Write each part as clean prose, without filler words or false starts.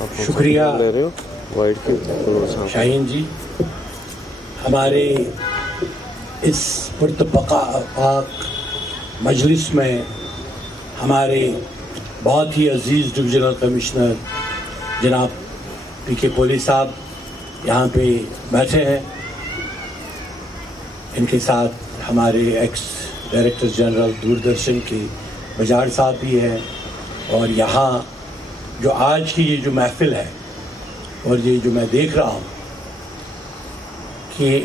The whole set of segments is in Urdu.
شکریہ شاہین جی، ہمارے اس پرتپاک مجلس میں ہمارے بہت ہی عزیز ڈویژنل کمشنر جناب پی کے پولی صاحب یہاں پہ بیٹھے ہیں، ان کے ساتھ ہمارے ایکس ڈائریکٹر جنرل دوردرشن کے بجاڑ صاحب بھی ہیں، اور یہاں جو آج کی یہ جو محفل ہے اور یہ جو میں دیکھ رہا ہوں کہ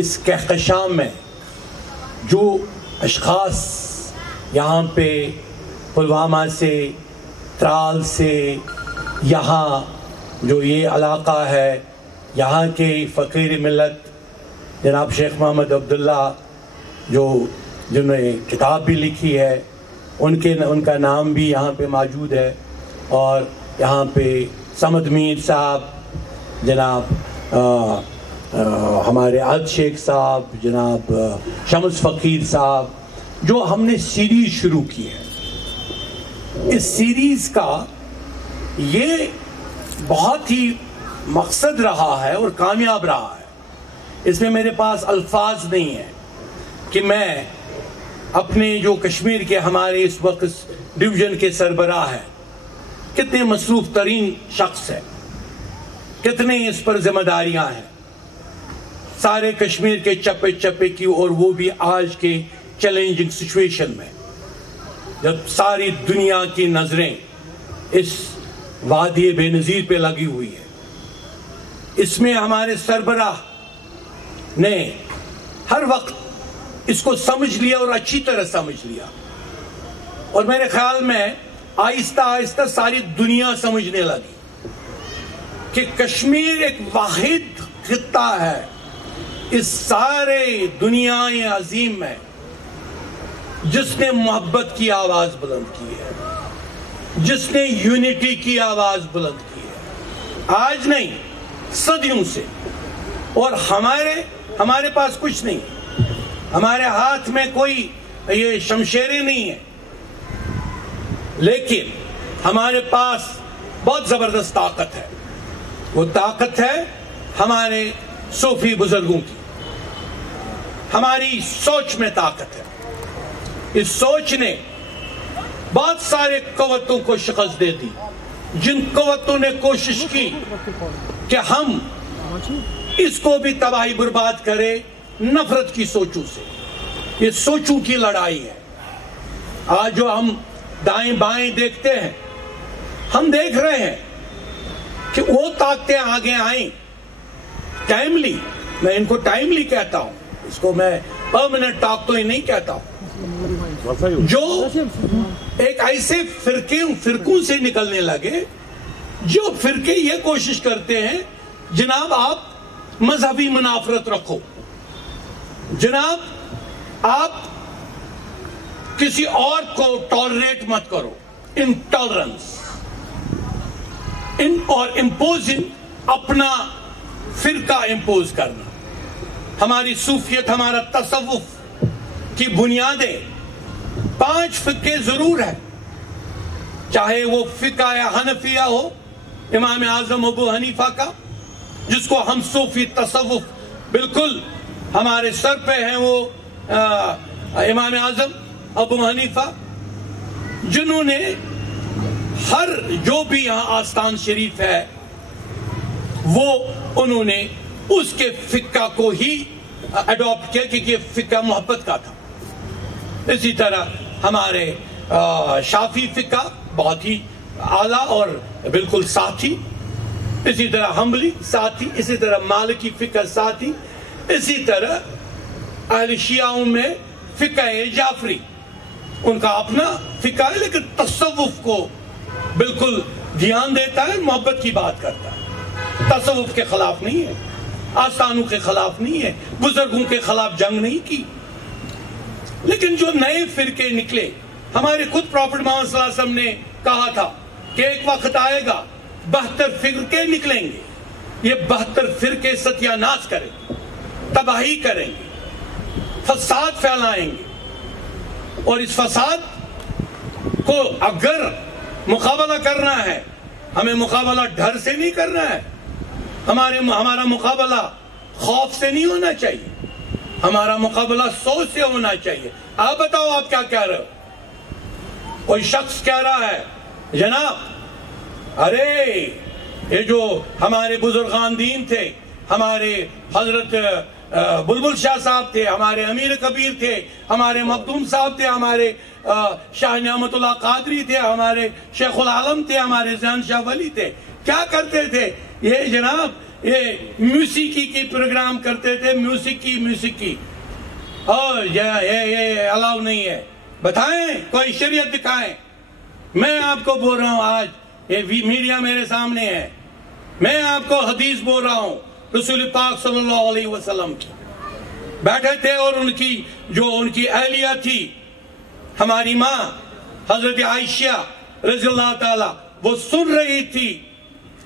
اس کہکشاں میں جو اشخاص یہاں پہ پلوامہ سے، ترال سے، یہاں جو یہ علاقہ ہے، یہاں کے فقیر ملت جناب شیخ محمد عبداللہ جنہوں نے کتاب بھی لکھی ہے، ان کا نام بھی یہاں پہ موجود ہے، اور یہاں پہ صمد میر صاحب، جناب ہمارے عد شیخ صاحب، جناب شمس فقیر صاحب، جو ہم نے سیریز شروع کی ہے۔ اس سیریز کا یہ بہت ہی مقصد رہا ہے اور کامیاب رہا ہے۔ اس میں میرے پاس الفاظ نہیں ہیں کہ میں اپنے جو کشمیر کے ہمارے اس وقت ڈویژن کے سربراہ ہیں، کتنے مصروف ترین شخص ہیں، کتنے اس پر ذمہ داریاں ہیں، سارے کشمیر کے چپے چپے کی، اور وہ بھی آج کے چیلنجنگ سچویشن میں جب ساری دنیا کی نظریں اس وادی بے نظیر پہ لگی ہوئی ہے۔ اس میں ہمارے سربراہ نے ہر وقت اس کو سمجھ لیا اور اچھی طرح سمجھ لیا، اور میرے خیال میں آہستہ آہستہ ساری دنیا سمجھنے لگی کہ کشمیر ایک واحد خطہ ہے اس سارے دنیا عظیم میں جس نے محبت کی آواز بلند کی ہے، جس نے یونٹی کی آواز بلند کی ہے، آج نہیں صدیوں سے۔ اور ہمارے پاس کچھ نہیں، ہمارے ہاتھ میں کوئی یہ شمشیریں نہیں ہیں، لیکن ہمارے پاس بہت زبردست طاقت ہے۔ وہ طاقت ہے ہمارے صوفی بزرگوں کی، ہماری سوچ میں طاقت ہے۔ اس سوچ نے بہت سارے قوتوں کو شکست دے دی، جن قوتوں نے کوشش کی کہ ہم اس کو بھی تباہی برباد کرے نفرت کی سوچوں سے۔ یہ سوچوں کی لڑائی ہے۔ آج جو ہم دائیں بائیں دیکھتے ہیں، ہم دیکھ رہے ہیں کہ وہ طاقتیں آگے آئیں ٹائملی، میں ان کو ٹائملی کہتا ہوں، اس کو میں پرماننٹ ٹاک تو ہی نہیں کہتا ہوں، جو ایک ایسے فرقوں سے نکلنے لگے جو فرقے یہ کوشش کرتے ہیں جناب آپ مذہبی منافرت رکھو، جناب آپ کسی اور کو ٹالریٹ مت کرو، انٹالرنس اور امپوزنگ، اپنا فرقہ امپوز کرنا۔ ہماری صوفیت، ہمارا تصوف کی بنیادیں 5 فقہ ضرور ہے، چاہے وہ فقہ حنفیہ ہو امام اعظم ابو حنیفہ کا، جس کو ہم صوفی تصوف بالکل ہمارے سر پہ ہیں، وہ امام اعظم ابو حنیفہ، جنہوں نے ہر جو بھی یہاں آستان شریف ہے وہ انہوں نے اس کے فقہ کو ہی اڈاپٹ کیا، کیونکہ یہ فقہ محبت کا تھا۔ اسی طرح ہمارے شافعی فقہ بہت ہی اعلیٰ اور بالکل ساتھی، اسی طرح حنبلی ساتھی، اسی طرح مالکی فقہ ساتھی، اسی طرح اہل شیعوں میں فقہ جعفری ان کا اپنا فقہ ہے، لیکن تصوف کو بالکل دھیان دیتا ہے، محبت کی بات کرتا ہے، تصوف کے خلاف نہیں ہے، آستانوں کے خلاف نہیں ہے، بزرگوں کے خلاف جنگ نہیں کی۔ لیکن جو نئے فرقے نکلے، ہمارے خود پروفٹ محمد صلی اللہ علیہ وسلم نے کہا تھا کہ ایک وقت آئے گا 72 فرقے نکلیں گے، یہ 72 فرقے ستیہ ناش کریں گے، تباہی کریں گے، فساد پھیلائیں گے، اور اس فساد کو اگر مقابلہ کرنا ہے ہمیں مقابلہ ڈر سے نہیں کرنا ہے، ہمارا مقابلہ خوف سے نہیں ہونا چاہیے، ہمارا مقابلہ سوچ سے ہونا چاہیے۔ آپ بتاؤ آپ کیا کہہ رہے ہو؟ کوئی شخص کہہ رہا ہے جناب ارے یہ جو ہمارے بزرگان دین تھے، ہمارے حضرت بلبل شاہ صاحب تھے، ہمارے امیر کبیر تھے، ہمارے مخدوم صاحب تھے، ہمارے شاہ نعمت اللہ قادری تھے، ہمارے شیخ العالم تھے، ہمارے ذہن شاہ ولی تھے، کیا کرتے تھے؟ یہ جناب یہ موسیقی کی پروگرام کرتے تھے، موسیقی اور یہ الاؤ نہیں ہے۔ بتائیں، کوئی شریعت دکھائیں۔ میں آپ کو بول رہا ہوں، آج یہ میڈیا میرے سامنے ہے، میں آپ کو حدیث بول رہا ہوں رسول پاک صلی اللہ علیہ وسلم کی۔ بیٹھے تھے اور ان کی اہلیہ تھی، ہماری ماں حضرت عائشہ رضی اللہ تعالی، وہ سن رہی تھی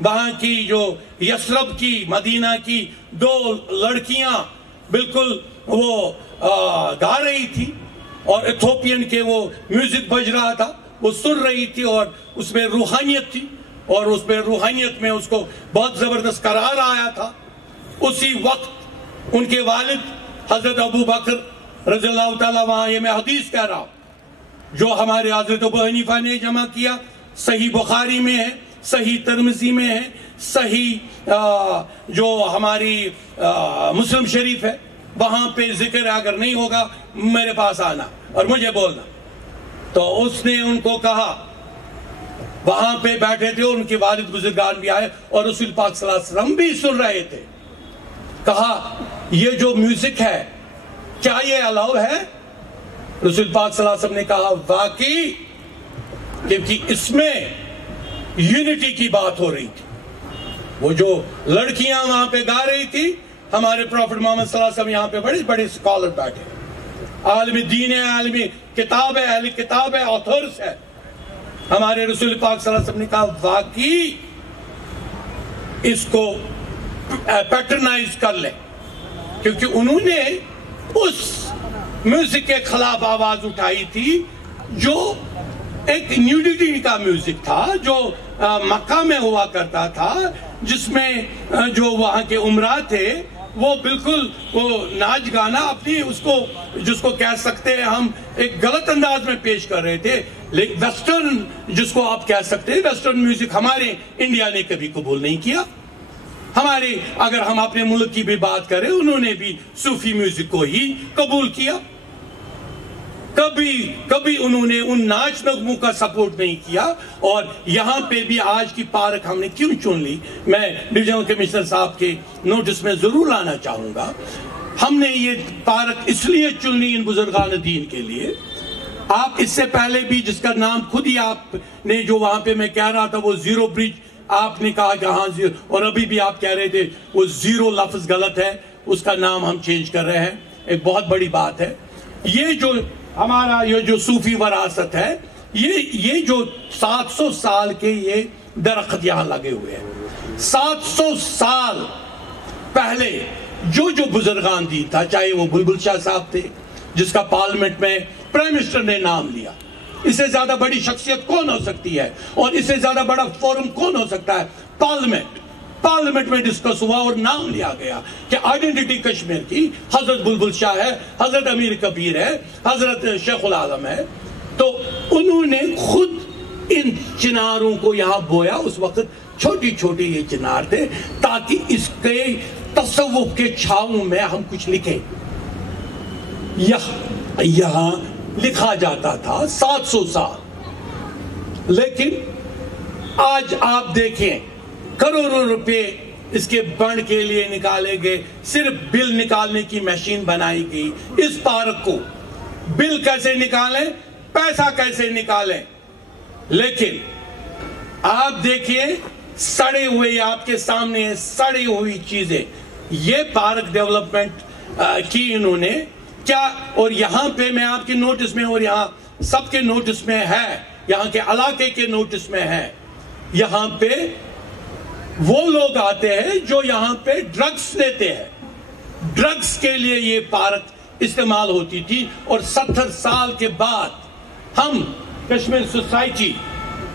وہاں کی جو یثرب کی، مدینہ کی دو لڑکیاں بالکل وہ گا رہی تھی، اور ایتھوپین کے وہ میوزک بج رہا تھا، وہ سن رہی تھی، اور اس میں روحانیت تھی، اور اس میں روحانیت میں اس کو بہت زبردست قرار آیا تھا۔ اسی وقت ان کے والد حضرت ابو بکر رضی اللہ تعالیٰ، وہاں یہ میں حدیث کہہ رہا ہوں جو ہمارے حضرت ابو حنیفہ نے جمع کیا، صحیح بخاری میں ہے، صحیح ترمذی میں ہے، صحیح جو ہماری مسلم شریف ہے، وہاں پہ ذکر اگر نہیں ہوگا میرے پاس آنا اور مجھے بولنا۔ تو اس نے ان کو کہا، وہاں پہ بیٹھے تھے، ان کے والد بزرگان بھی آئے اور رسول پاک صلی اللہ علیہ وسلم بھی سن رہے تھے، کہا یہ جو میوزک ہے کیا یہ الاؤ ہے؟ رسول پاک صلی اللہ علیہ وسلم نے کہا واقعی، کیونکہ اس میں یونٹی کی بات ہو رہی تھی۔ وہ جو لڑکیاں وہاں پہ گا رہی تھی، ہمارے پروفٹ محمد صلی اللہ علیہ وسلم یہاں پہ بڑے بڑے اسکالر بیٹھے، عالم دین ہے، عالم کتاب ہے، اہل کتاب ہے، آتھرز ہے۔ ہمارے رسول پاک صلی اللہ علیہ وسلم نے کہا واقعی اس کو پیٹرنائز کر لیں، کیونکہ انہوں نے اس میوزک کے خلاف آواز اٹھائی تھی جو ایک نیوڈیٹی کا میوزک تھا، جو مکہ میں ہوا کرتا تھا، جس میں جو وہاں کے عمرہ تھے وہ بالکل وہ ناچ گانا اپنی اس کو جس کو کہہ سکتے ہیں ہم ایک غلط انداز میں پیش کر رہے تھے، لیکن ویسٹرن جس کو آپ کہہ سکتے ہیں ویسٹرن میوزک ہمارے انڈیا نے کبھی قبول نہیں کیا۔ ہمارے اگر ہم اپنے ملک کی بھی بات کریں، انہوں نے بھی صوفی میوزک کو ہی قبول کیا، کبھی انہوں نے ان ناچ نغموں کا سپورٹ نہیں کیا۔ اور یہاں پہ بھی آج کی پارک ہم نے کیوں چن لی، میں ڈویژنل کمشنر صاحب کے نوٹس میں ضرور لانا چاہوں گا۔ ہم نے یہ پارک اس لیے چن لی ان بزرگان دین کے لیے۔ آپ اس سے پہلے بھی جس کا نام خود ہی آپ نے جو وہاں پہ میں کہہ رہا تھا وہ زیرو برج، آپ نے کہا کہ ہاں زیرو، اور ابھی بھی آپ کہہ رہے تھے وہ زیرو لفظ غلط ہے، اس کا نام ہم چینج کر رہے ہیں، ایک بہت بڑی بات ہے۔ یہ جو ہمارا یہ جو صوفی وراثت ہے، یہ جو 700 سال کے یہ درخت یہاں لگے ہوئے ہیں، 700 سال پہلے جو بزرگان دین تھا، چاہے وہ بلبل شاہ صاحب تھے جس کا پارلیمنٹ میں پرائم منسٹر نے نام لیا، اس سے زیادہ بڑی شخصیت کون ہو سکتی ہے، اور اس سے زیادہ بڑا فورم کون ہو سکتا ہے؟ پارلیمنٹ میں ڈسکس ہوا اور نام لیا گیا کہ آئیڈینٹی کشمیر کی حضرت بلبل شاہ ہے، حضرت امیر کبیر ہے، حضرت شیخ العالم ہے۔ تو انہوں نے خود ان چناروں کو یہاں بویا، اس وقت چھوٹی چھوٹی یہ چنار تھے، تاکہ اس کے تصوف کے چھاؤں میں ہم کچھ لکھیں۔ یہاں لکھا جاتا تھا 700 سال، لیکن آج آپ دیکھیں کروڑوں روپے اس کے بند کے لیے نکالے گئے، صرف بل نکالنے کی مشین بنائی گئی۔ اس پارک کو بل کیسے نکالیں، پیسہ کیسے نکالیں، لیکن آپ دیکھیں سڑے ہوئے آپ کے سامنے سڑی ہوئی چیزیں، یہ پارک ڈیولپمنٹ کی انہوں نے کیا۔ اور یہاں پہ میں آپ کے نوٹس میں اور یہاں سب کے نوٹس میں ہے، یہاں کے علاقے کے نوٹس میں ہے، یہاں پہ وہ لوگ آتے ہیں جو یہاں پہ ڈرگز لیتے ہیں، ڈرگز کے لیے یہ پارک استعمال ہوتی تھی۔ اور 70 سال کے بعد ہم کشمیر سوسائٹی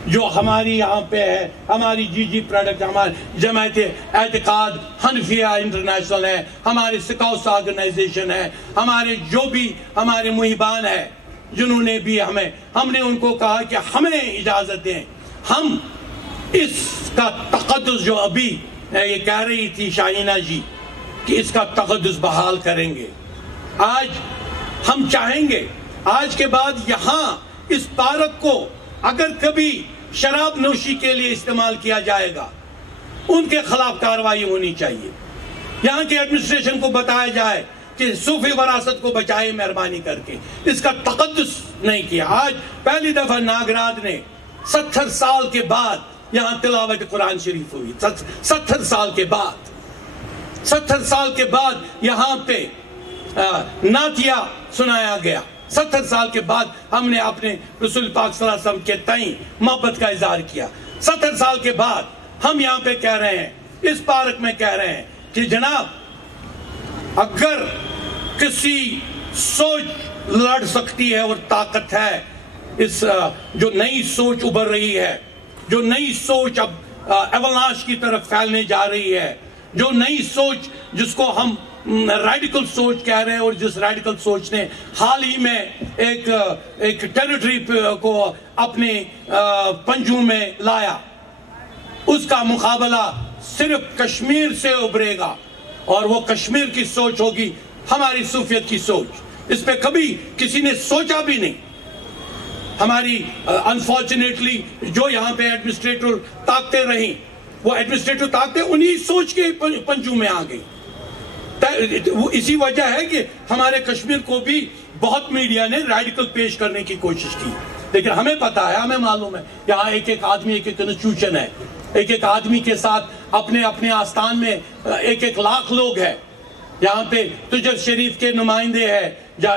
جو ہماری یہاں پہ ہے، ہماری جی پروڈکٹ، ہمارے جماعت اعتقاد حنفیہ انٹرنیشنل ہے، ہمارے سکاؤٹس آرگنائزیشن ہے، ہمارے جو بھی ہمارے محبان ہیں جنہوں نے بھی ہم نے ان کو کہا کہ ہمیں اجازت دیں، ہم اس کا تقدس جو ابھی یہ کہہ رہی تھی شاہینہ جی کہ اس کا تقدس بحال کریں گے۔ آج ہم چاہیں گے آج کے بعد یہاں اس پارک کو اگر کبھی شراب نوشی کے لیے استعمال کیا جائے گا، ان کے خلاف کارروائی ہونی چاہیے۔ یہاں کے ایڈمنسٹریشن کو بتایا جائے کہ صوفی وراثت کو بچائے مہربانی کر کے، اس کا تقدس نہیں کیا۔ آج پہلی دفعہ ناگراد نے 70 سال کے بعد یہاں تلاوت قرآن شریف ہوئی، 70 سال کے بعد 70 سال کے بعد یہاں پہ نعتیہ سنایا گیا۔ 70 سال کے بعد ہم نے اپنے رسول پاک صلی اللہ علیہ وسلم کے تئیں محبت کا اظہار کیا۔ 70 سال کے بعد ہم یہاں پہ کہہ رہے ہیں، اس پارک میں کہہ رہے ہیں کہ جناب اگر کسی سوچ لڑ سکتی ہے اور طاقت ہے، اس جو نئی سوچ ابھر رہی ہے، جو نئی سوچ اب ایولانش کی طرف پھیلنے جا رہی ہے، جو نئی سوچ جس کو ہم ریڈیکل سوچ کہہ رہے ہیں، اور جس ریڈیکل سوچ نے حال ہی میں ایک ٹیریٹری کو اپنے پنجوں میں لایا، اس کا مقابلہ صرف کشمیر سے ابھرے گا، اور وہ کشمیر کی سوچ ہوگی ہماری صوفیت کی سوچ۔ اس پہ کبھی کسی نے سوچا بھی نہیں۔ ہماری انفارچونیٹلی جو یہاں پہ ایڈمنسٹریٹر طاقتیں رہیں، وہ ایڈمنسٹریٹر طاقتیں انہی سوچ کے پنجوں میں آ گئی۔ اسی وجہ ہے کہ ہمارے کشمیر کو بھی بہت میڈیا نے ریڈیکل پیش کرنے کی کوشش کی، لیکن ہمیں پتا ہے، ہمیں معلوم ہے یہاں ایک آدمی ایک انسٹیٹیوشن ہے، ایک آدمی کے ساتھ اپنے آستان میں 1 لاکھ لوگ ہیں۔ یہاں پہ تجر شریف کے نمائندے ہیں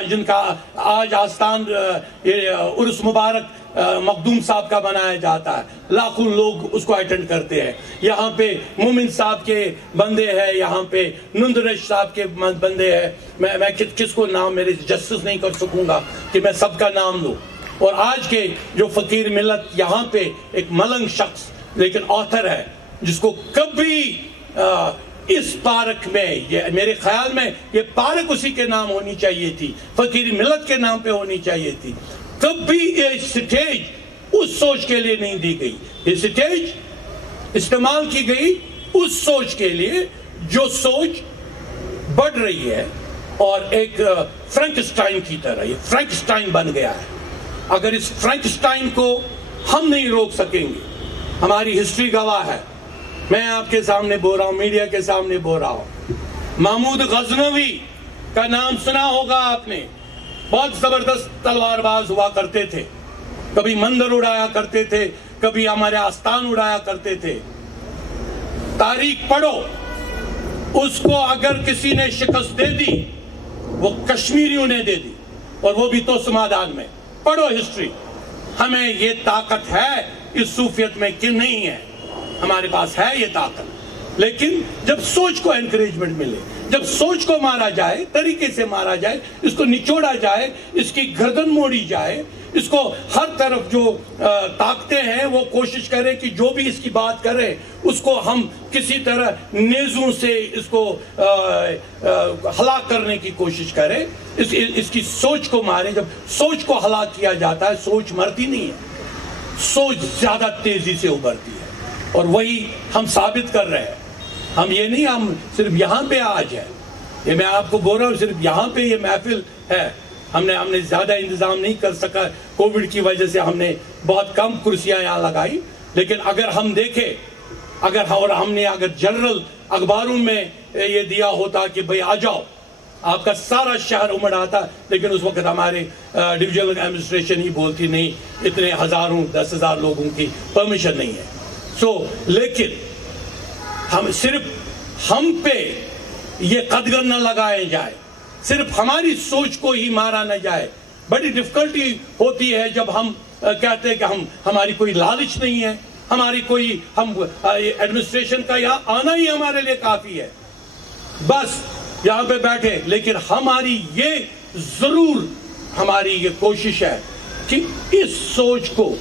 جن کا آج آستان عرس مبارک مخدوم صاحب کا بنایا جاتا ہے، لاکھوں لوگ اس کو اٹینڈ کرتے ہیں۔ یہاں پہ مومن صاحب کے بندے ہیں، یہاں پہ نندرش صاحب کے بندے ہیں۔ میں کس کو نام میرے جسٹس نہیں کر سکوں گا کہ میں سب کا نام لوں۔ اور آج کے جو فقیر ملت یہاں پہ ایک ملنگ شخص لیکن آتھر ہے، جس کو کبھی اس پارک میں، میرے خیال میں یہ پارک اسی کے نام ہونی چاہیے تھی، فقیر ملت کے نام پہ ہونی چاہیے تھی، کبھی یہ سٹیج اس سوچ کے لیے نہیں دی گئی۔ یہ سٹیج استعمال کی گئی اس سوچ کے لیے جو سوچ بڑھ رہی ہے، اور ایک فرینکسٹائن کی طرح یہ فرینکسٹائن بن گیا ہے۔ اگر اس فرینکسٹائن کو ہم نہیں روک سکیں گے، ہماری ہسٹری گواہ ہے، میں آپ کے سامنے بول رہا ہوں، میڈیا کے سامنے بول رہا ہوں، محمود غزنوی کا نام سنا ہوگا آپ نے، بہت زبردست تلوار باز ہوا کرتے تھے، کبھی مندر اڑایا کرتے تھے، کبھی ہمارے آستان اڑایا کرتے تھے۔ تاریخ پڑھو، اس کو اگر کسی نے شکست دے دی وہ کشمیریوں نے دے دی، اور وہ بھی تو سمادان میں۔ پڑھو ہسٹری۔ ہمیں یہ طاقت ہے اس صوفیت میں کہ نہیں ہے، ہمارے پاس ہے یہ طاقت، لیکن جب سوچ کو انکریجمنٹ ملے، جب سوچ کو مارا جائے، طریقے سے مارا جائے، اس کو نچوڑا جائے، اس کی گردن موڑی جائے، اس کو ہر طرف جو طاقتیں ہیں وہ کوشش کریں کہ جو بھی اس کی بات کرے اس کو ہم کسی طرح نیزوں سے اس کو ہلاک کرنے کی کوشش کریں، اس کی سوچ کو ماریں۔ جب سوچ کو ہلاک کیا جاتا ہے، سوچ مرتی نہیں ہے، سوچ زیادہ تیزی سے ابھرتی ہے، اور وہی ہم ثابت کر رہے ہیں۔ ہم یہ نہیں ہم صرف یہاں پہ آج ہے، یہ میں آپ کو بول رہا ہوں، صرف یہاں پہ یہ محفل ہے، ہم نے زیادہ انتظام نہیں کر سکا، کووڈ کی وجہ سے ہم نے بہت کم کرسیاں یہاں لگائی، لیکن اگر ہم دیکھیں، اور ہم نے اگر جنرل اخباروں میں یہ دیا ہوتا کہ بھئی آ جاؤ، آپ کا سارا شہر امڑ آتا، لیکن اس وقت ہمارے ڈویژنل ایڈمنسٹریشن ہی بولتی نہیں، اتنے ہزاروں 10,000 لوگوں کی پرمیشن نہیں ہے۔ لیکن صرف ہم پہ یہ قدغن نہ لگائے جائے، صرف ہماری سوچ کو ہی مارا نہ جائے۔ بڑی ڈیفیکلٹی ہوتی ہے جب ہم کہتے ہیں کہ ہماری کوئی لالچ نہیں ہے، ہماری کوئی ایڈمنسٹریشن کا یہاں آنا ہی ہمارے لیے کافی ہے، بس یہاں پہ بیٹھے۔ لیکن ہماری یہ ضرور ہماری یہ کوشش ہے کہ اس سوچ کو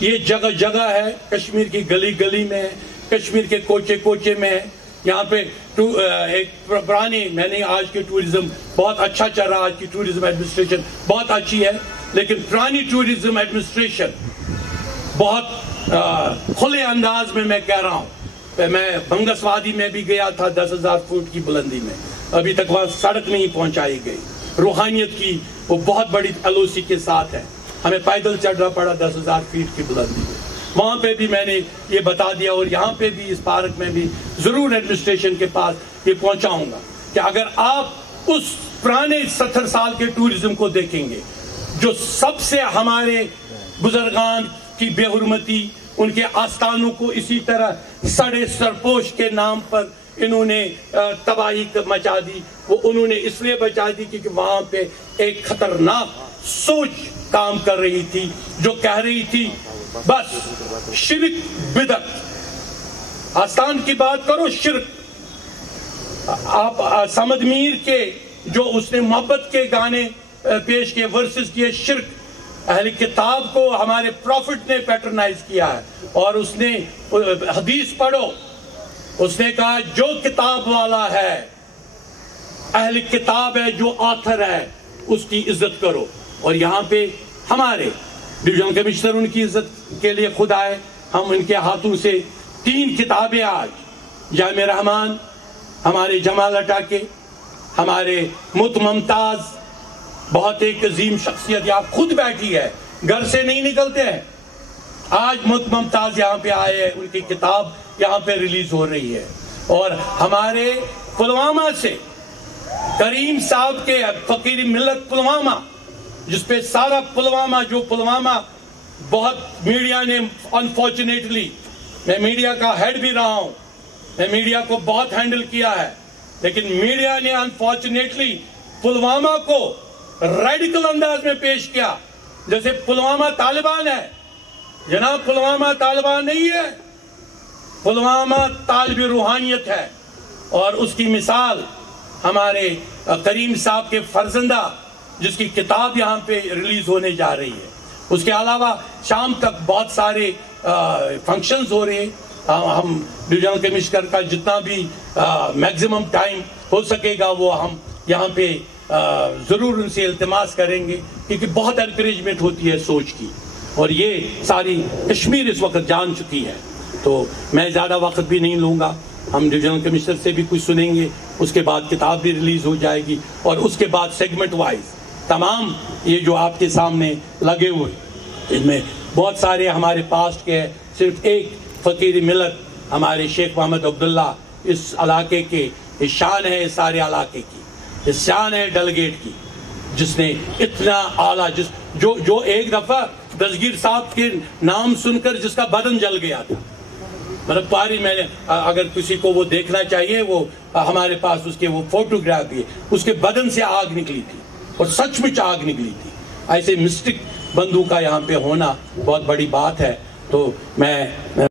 یہ جگہ جگہ ہے، کشمیر کی گلی گلی میں ہے، کشمیر کے کوچے کوچے میں ہے. یہاں پہ ایک پرانی، میں نے آج کے ٹورزم بہت اچھا چل رہا، آج کی ٹورزم ایڈمنسٹریشن بہت اچھی ہے، لیکن پرانی ٹورزم ایڈمنسٹریشن بہت کھلے انداز میں کہہ رہا ہوں. میں بنگس وادی میں بھی گیا تھا 10,000 فٹ کی بلندی میں، ابھی تک وہاں سڑک نہیں پہنچائی گئی. روحانیت کی وہ بہت بڑی LOC کے ساتھ ہے، ہمیں پیدل چڑھنا پڑا 10,000 فٹ کی بلندی میں. وہاں پہ بھی میں نے یہ بتا دیا، اور یہاں پہ بھی اس پارک میں بھی ضرور ایڈمنسٹریشن کے پاس یہ پہنچاؤں گا کہ اگر آپ اس پرانے 70 سال کے ٹورزم کو دیکھیں گے جو سب سے ہمارے بزرگان کی بے حرمتی، ان کے آستانوں کو اسی طرح سڑے سرپوش کے نام پر انہوں نے تباہی مچا دی، وہ انہوں نے اس لیے بچا دی کیونکہ وہاں پہ ایک خطرناک سوچ کام کر رہی تھی جو کہہ رہی تھی بس شرک بدعت، آستان کی بات کرو شرک. آپ سمد میر کے جو اس نے محبت کے گانے پیش کیے، ورسز کیے، شرک. اہل کتاب کو ہمارے پروفٹ نے پیٹرنائز کیا ہے، اور اس نے حدیث پڑھو، اس نے کہا جو کتاب والا ہے، اہل کتاب ہے، جو آتھر ہے، اس کی عزت کرو. اور یہاں پہ ہمارے ڈویژنل کمشنر ان کی عزت کے لیے خود آئے. ہم ان کے ہاتھوں سے 3 کتابیں آج جامع رحمان، ہمارے جمال اٹا کے، ہمارے مت ممتاز، بہت ایک عظیم شخصیت یہاں خود بیٹھی ہے، گھر سے نہیں نکلتے ہیں. آج مت ممتاز یہاں پہ آئے ہیں، ان کی کتاب یہاں پہ ریلیز ہو رہی ہے. اور ہمارے پلوامہ سے کریم صاحب کے فقیر ملت پلوامہ، جس پہ سارا پلوامہ، جو پلوامہ بہت میڈیا نے انفارچونیٹلی، میں میڈیا کا ہیڈ بھی رہا ہوں، میں میڈیا کو بہت ہینڈل کیا ہے، لیکن میڈیا نے انفارچونیٹلی پلوامہ کو ریڈیکل انداز میں پیش کیا جیسے پلوامہ طالبان ہے. جناب پلوامہ طالبان نہیں ہے، پلوامہ طالب روحانیت ہے. اور اس کی مثال ہمارے کریم صاحب کے فرزندہ، جس کی کتاب یہاں پہ ریلیز ہونے جا رہی ہے. اس کے علاوہ شام تک بہت سارے فنکشنز ہو رہے ہیں. ہم ڈویژنل کمشنر کا جتنا بھی میکزیمم ٹائم ہو سکے گا وہ ہم یہاں پہ ضرور ان سے التماس کریں گے، کیونکہ بہت انکریجمنٹ ہوتی ہے سوچ کی، اور یہ ساری کشمیر اس وقت جان چکی ہے. تو میں زیادہ وقت بھی نہیں لوں گا، ہم ڈویژنل کمشنر سے بھی کچھ سنیں گے، اس کے بعد کتاب بھی ریلیز ہو جائے گی، اور اس کے بعد سیگمنٹ وائز تمام یہ جو آپ کے سامنے لگے ہوئے، ان میں بہت سارے ہمارے پاسٹ کے، صرف ایک فقیر ملت ہمارے شیخ محمد عبداللہ اس علاقے کے شان ہے، اس سارے علاقے کی اس شان ہے ڈلگیٹ کی، جس نے اتنا اعلیٰ، جو ایک دفعہ دستگیر صاحب کے نام سن کر جس کا بدن جل گیا تھا. مطلب پاری، میں نے اگر کسی کو وہ دیکھنا چاہیے، وہ ہمارے پاس اس کے وہ فوٹوگراف بھی ہے، اس کے بدن سے آگ نکلی تھی، اور سچ مچ آگ نکلی تھی. ایسے مسٹک بندوں کا یہاں پہ ہونا بہت بڑی بات ہے. تو میں